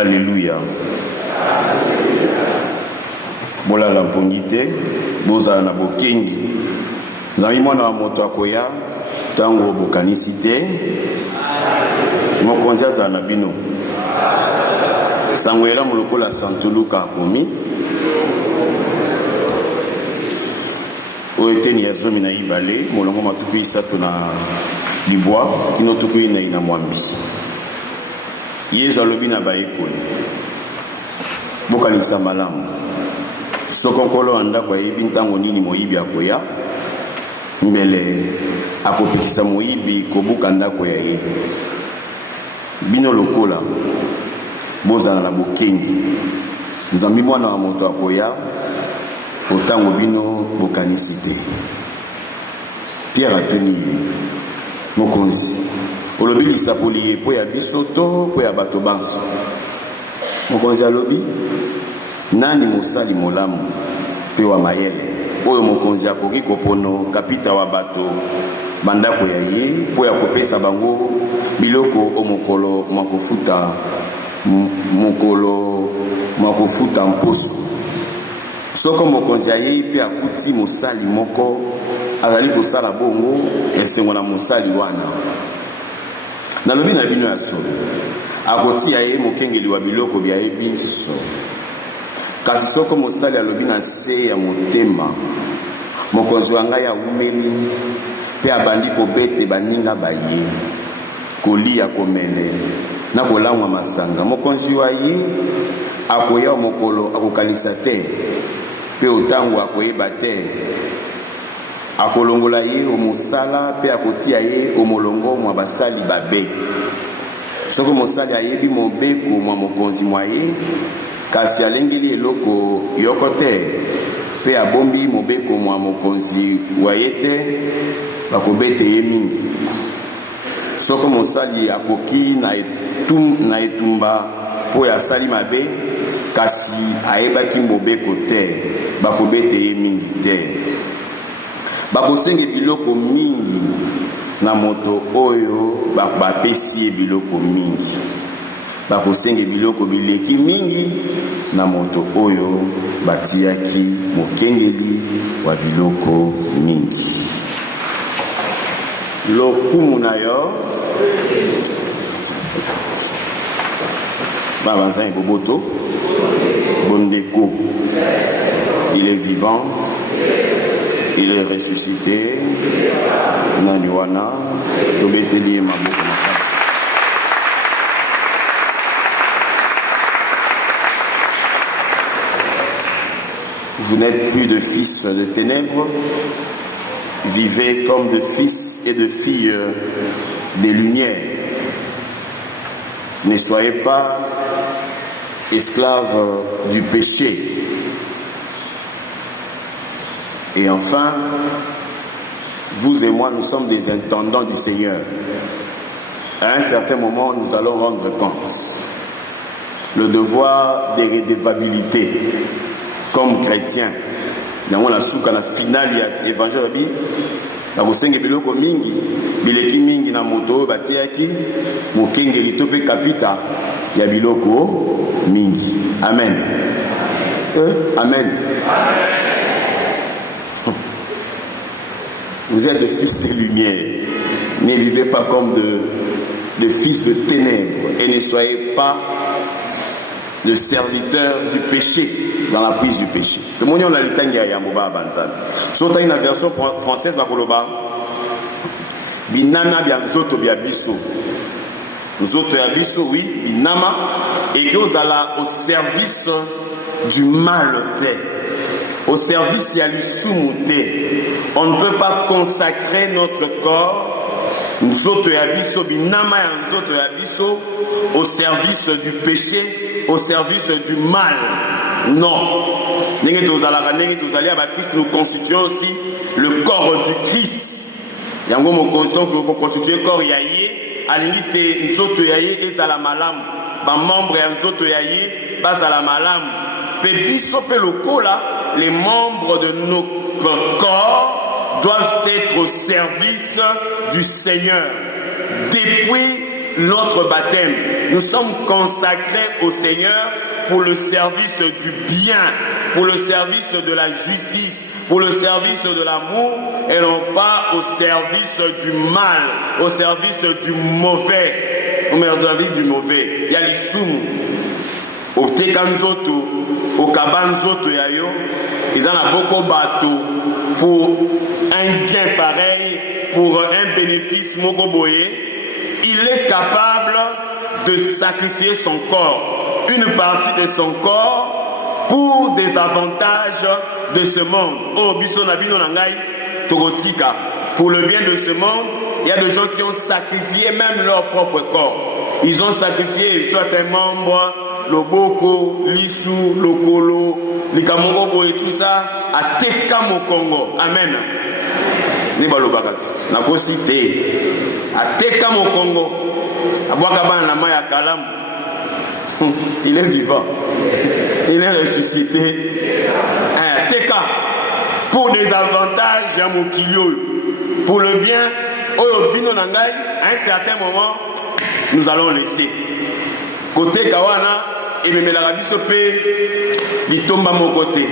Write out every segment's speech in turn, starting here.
Alléluia. Bola la pongité, boza na bokingi. Zami mwana wa moto akoya, tango bokanisite. Mokonzi aza na bino. Sangwela molokola santuluka akomi. Oeteni ya zomi na ibale, molongo matuku isato na libwa, kino tuku ina mwambi. Yezu alobi na baekoli. Bokanisa malamu. Sokonkolo andako ayebi ntango nini moyibi akoya. Mbele akopikisa moyibi kobuka ndako ya ye. Bino lokola bozala na bokengi. Nzambi mwana wa moto akoya otango bino bokanisi te. Pierre atuni ye mokonzi. Olobi lisapoli ye po ya bisoto po ya bato banso. Mokonzi alobi nani mosali molamu pe wa mayele oyo mokonzi akoki kopono kapita wa bato bandako ya ye po ya kopesa bango biloko o mokolo makofuta mposo. Soko mokonzi aye pe akuti mosali moko azali kosala bongo esengo na mosali wana. Nalobi na bino ya solo akoti aye mokengeli wa biloko bya ebiso. Kasi soko mosali alobi na se ya motema mokonzi wa ngai awumeli pe abandi kobete baninga baye kolia komele na kolangwa masanga. Mokonzi wa ye akoya mokolo akokanisa te pe otango akoyeba te akolongola ye omosala pe akotia ye omolongo mwa basali babe. Soko mosali ayebi mobeko mwa mokonzi mwa ye kasi alengeli eloko yoko te pe abombi mobeko mwa mokonzi wa ye te bakobete ye mingi. Soko mosali akoki na etumba po ya sali mabe kasi ayebaki mobeko te bakobete ye mingi te. Bakosenge biloko mingi na moto oyo bapesi ye biloko mingi. Bakosenge biloko bileki mingi na moto oyo batiaki mokengeli wa biloko mingi. Lokumu na yo Babanza et Boboto Bondeko. Il est vivant, il est ressuscité. Naniwana Tobeteli Maboko Makasi. Vous n'êtes plus de fils de ténèbres, vivez comme de fils et de filles des lumières. Ne soyez pas esclaves du péché. Et enfin, vous et moi, nous sommes des intendants du Seigneur. À un certain moment, nous allons rendre compte. Le devoir de redevabilité comme chrétien. Dans la souka la finale ya évangile bi na bosenge biloko mingi bileki mingi na moto batiaki mokengeli to pe kapita ya biloko mingi. Amen. Amen. Vous êtes des fils de lumière. Ne vivez pas comme de fils de ténèbres et ne soyez pas le serviteur du péché dans la prise du péché. Le monde on a litanie ya moba banzan. Surtout une version française bakoloba binana bya nzoto bya biso. Nzoto ya biso oui, binama et que vous allez au service du mal au service ya l'isumuté. On ne peut pas consacrer notre corps nzoto ya biso binama ya nzoto ya biso au service du péché, au service du mal. Non. Nous constituons aussi le corps du Christ. Yango mo constituer le corps yaye, à limite nzoto yaye et la malam. Ba membre ya nzoto yaye, bas la malam. Pe biso pe lokola, les membres de notre corps doivent être au service du Seigneur. Depuis notre baptême. Nous sommes consacrés au Seigneur pour le service du bien, pour le service de la justice, pour le service de l'amour, et non pas au service du mal, au service du mauvais. Au service du mauvais. Il y a les soumous. Au Tekanzoto, au Kabanzoto yayo, ils en ont beaucoup bateau pour un gain pareil, pour un bénéfice mokoboye. Il est capable de sacrifier son corps, une partie de son corps, pour des avantages de ce monde. Oh, bisonabino nangai, togotika. Pour le bien de ce monde, il y a des gens qui ont sacrifié même leur propre corps. Ils ont sacrifié certains membres, le boko, l'issou, le kolo, les kamoko et tout ça, à Tekamo Congo. Amen. Nibalobakati. Na cité. À Tekamo Congo. À Boakabana, la Maya Kalam. Il est vivant. Il est ressuscité. Teka. Pour des avantages à Mokilio. Pour le bien, Oyo Bino Nangai, à un certain moment, nous allons laisser. Côté Kawana, et même la rabiso pe, il tombe à mon côté.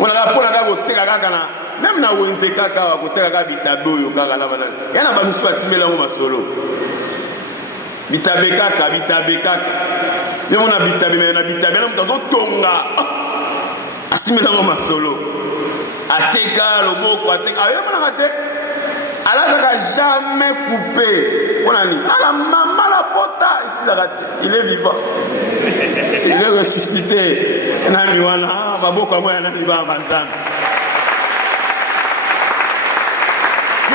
On a la pour la côté Kakana, même na Wenze Kaka, côté Kaka Bitabo, Kakana, il y en a pas mis pas simé là où ma solo. Bitabe Kaka, Bitabe Kaka. Mais on a Bitabe, mais on a Bitabe, on a dans un tonga. Asimé là où ma solo. Ateka, le beau, Ateka, on a raté. Alors, jamais coupé. On a dit, la maman la pota, ici la raté. Il est vivant. Il est ressuscité. Namiwana, ma beaucoup à moi, Namiwa Vanzan.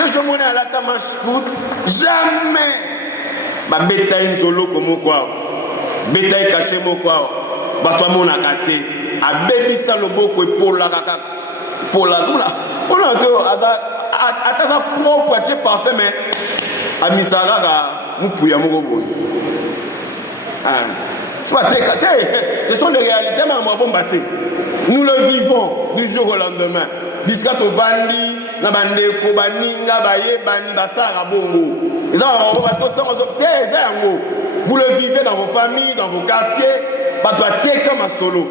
Je m'en ai à la Tamascout. Jamais. Ma bétail zolo comme quoi. Bétail caché mon quoi. Batoi mon akaté. A bébi ça le beaucoup pour la kaka. Pour la doula. On a deux. Ata sa propre Dieu parfait mais a misara mupuya mogoboy. Ce sont les réalités mais nous le vivons du jour au lendemain. Biskato vandi na bande ko baninga baye bani basara bongo. Vous le vivez dans vos familles, dans vos quartiers, bato ateka masolo.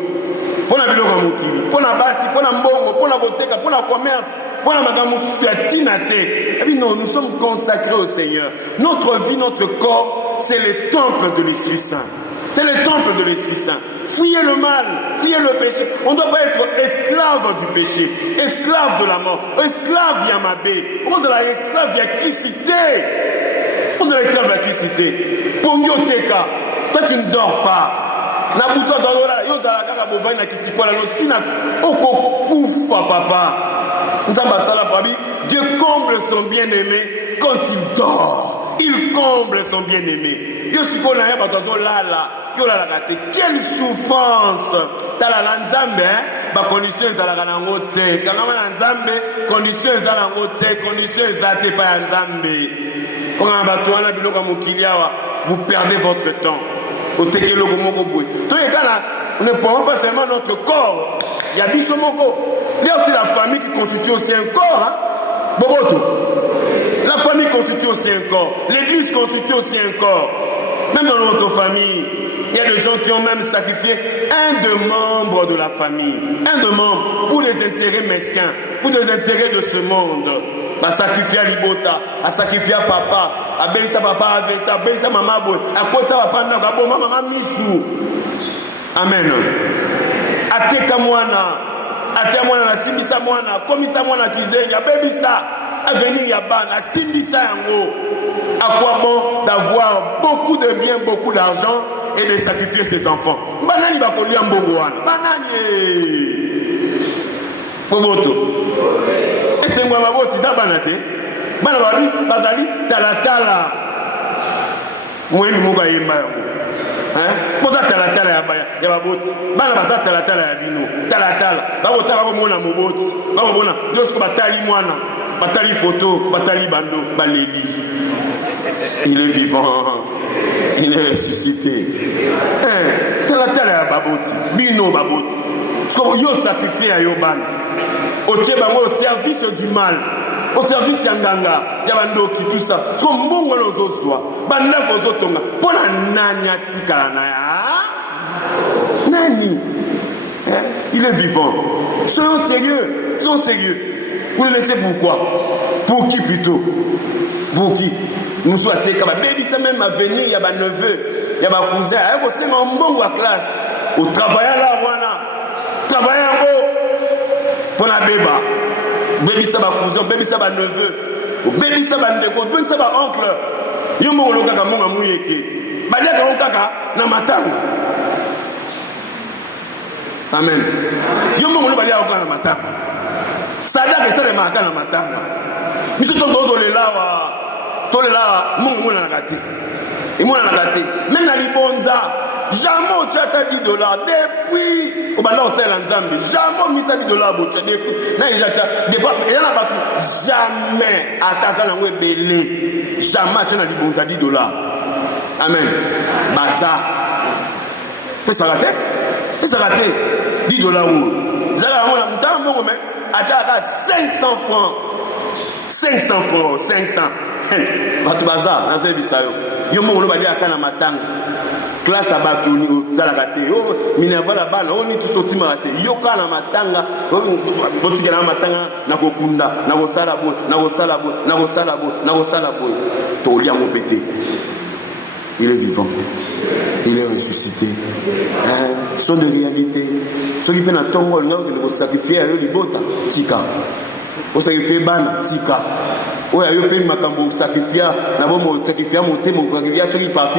Pour la biloko mokili, pour la basi, pour la mbongo, pour la boteka, pour la commerce, pour la magamusu ya tinate. Eh bien non, nous sommes consacrés au Seigneur. Notre vie, notre corps, c'est le temple de l'Esprit Saint. C'est le temple de l'Esprit Saint. Fuyez le mal, fuyez le péché. On ne doit pas être esclave du péché, esclave de la mort, esclave Yamabé. Vous allez esclave Yakisité. Vous allez esclave Yakisité. Pongyo Teka, toi tu ne dors pas. Nabuto Dora, Yozala Kaka Bovai na Kitikola, Tina Okokufa papa. Nzamba Sala Pabi, Dieu comble son bien-aimé quand il dort. Il comble son bien-aimé. Yosiko na yaba tozo lala, yolala kate. Quelle souffrance! Talala Nzambe, ba condition ezalaka nango te. Kangama na Nzambe, condition ezala nango te, condition ezate pa ya Nzambe. Kanga bato wana biloko mokili awa, vous perdez votre temps. Nous ne prenons pas seulement notre corps. Il y a il y a aussi la famille qui constitue aussi un corps. Hein? Boboto. La famille constitue aussi un corps. L'église constitue aussi un corps. Même dans notre famille, il y a des gens qui ont même sacrifié un des membres de la famille. Un des membres pour les intérêts mesquins, pour les intérêts de ce monde. À sacrifier à Libota, à sacrifier à papa, à Belisa papa, à Belisa maman, à Kota papa, à Boma maman Misu. Amen. À Teka Mwana, à Tia Mwana, à Simbisa Mwana, Komisa Mwana Kizenga, Bebisa, à venir Yaban, à Simbisa Yango. À quoi bon d'avoir beaucoup de biens, beaucoup d'argent et de sacrifier ses enfants? Banani Bakoli Ambogouan, Banani. Boboto. Et c'est moi, ma botte, ils ont banate. Banabali, Bazali, Talatala. Moi, je suis là. Hein? Posa Talatala, ya babote. Banabaza Talatala, ya bino. Talatala. Babotala, babona, mobote. Babona, Dios, batali moana. Batali photo, batali bando, baléli. Il est vivant. Il est ressuscité. Hein? Talatala, ya babote. Bino, babote. Ce qu'on veut sacrifier à Yoban. Au service du mal. au service ya nganga ya bandoki tout ça so mbongo lozozwa bandako zotonga pona nani atikala na ya nani il est vivant. Soyons sérieux, soyons sérieux. Vous le laissez pourquoi? Pour qui plutôt? Pour qui? Nous sommes à Tekaba. Baby, ça même à venir, il y a ma neveu, il y a ma cousin. Il y a aussi mon bon à classe. Au travail là, voilà. Travail en haut. Pour la béba. Baby, ça ma cousin, baby, ça ma neveu. Baby, ça ma ndeko, baby, ça ma oncle. Yo mo lo kaka mo ngamuyeke. Ba dia ka kaka na matanga. Amen. Yo mo lo ba dia ka na matanga. Sada ke sere maka na matanga. Biso to dozo le lawa. To le lawa mungu mona na kati. Imona na kati. Même na libonza. Jamais tu as $10 depuis au banda au sel nzambe. Jamais mis $10 bocha depuis. Na il a depuis yana batu jamais ataza na webele. Jamais tu na libonza $10. Amen. Basa. Pesa raté? Pesa raté $10 ou. Zala mona mta mongo me acha 500 francs. 500 francs, 500. Batu baza na se bisayo. Yo mongo lo bali akana matanga. Classe à Batoni, au Zalagate, au Minerva la balle, on est tous au Timate, Yoka la matanga, au Tigana matanga, Nakokunda, Nako Salabo, Nako Salabo, Nako Salabo, Nako Salabo, Tolia mon pété. Il est vivant, il est ressuscité. Ce sont des réalités. Ceux qui peuvent attendre, ils vont sacrifier à eux, les bottes, Tika. Vous sacrifiez Ban, Tika. Oui, il y a des gens qui sacrifient, ceux qui partent,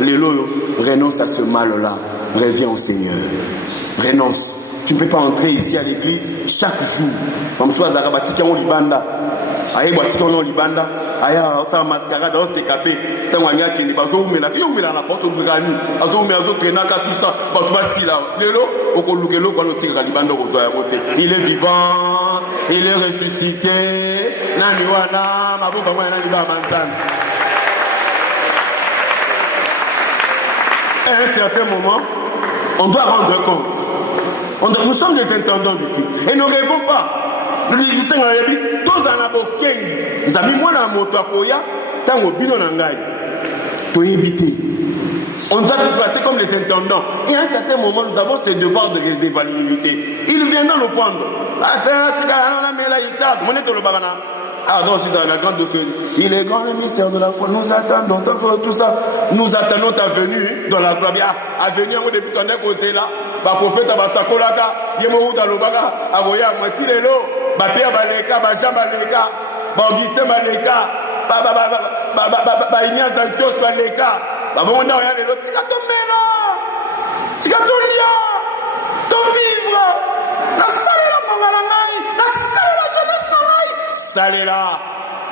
les lots, renonce à ce mal-là, reviens au Seigneur. Renonce. Tu ne peux pas entrer ici à l'église chaque jour. Comme soit Zarabatika au Libanda, Aïe Batika au Libanda, Aïe, ça mascarade, on s'est capé. Tant qu'on y a qui n'est pas au Mela, qui est au Mela, la porte au Brani, à Zoumé, à Zotrenaka, tout ça, tu vas si là, les lots, au Kolukelo, quand on tire à Libanda, il est vivant, il est ressuscité. Nani wana mabuba mwana nani ba manzana. À un certain moment, on doit rendre compte. Nous sommes des intendants du Christ et ne rêvons pas. Nous disons tous en abo kengi. Nous avons mis moi la moto à koya, tango bino nangai. To éviter. On doit nous placer comme les intendants. Et à un certain moment, nous avons ce devoir de validité. Il viendra nous prendre. Ah non, c'est ça, la grande dossier. Il est grand le mystère de la foi. Nous attendons tout ça. Nous attendons ta venue dans la gloire. À venir au début, on est posé là. Le prophète Abasakolaka, Yemo Udalobaka, Aboya Matilelo, Bapia Baleka, Baja Baleka, Augustin Baleka, Ignace d'Antioche Baleka. Babonda rien de l'autre. Tika ton méla. Tika ton lia. Ton vivre. La salle la pangalangai. La salle la jeunesse nangai. Salle la.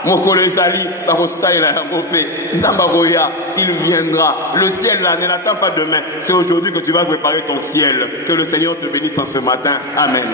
Mokole Zali. Bako salle la mopé. Zambagoya. Il viendra. Le ciel là ne l'attend pas demain. C'est aujourd'hui que tu vas préparer ton ciel. Que le Seigneur te bénisse en ce matin. Amen.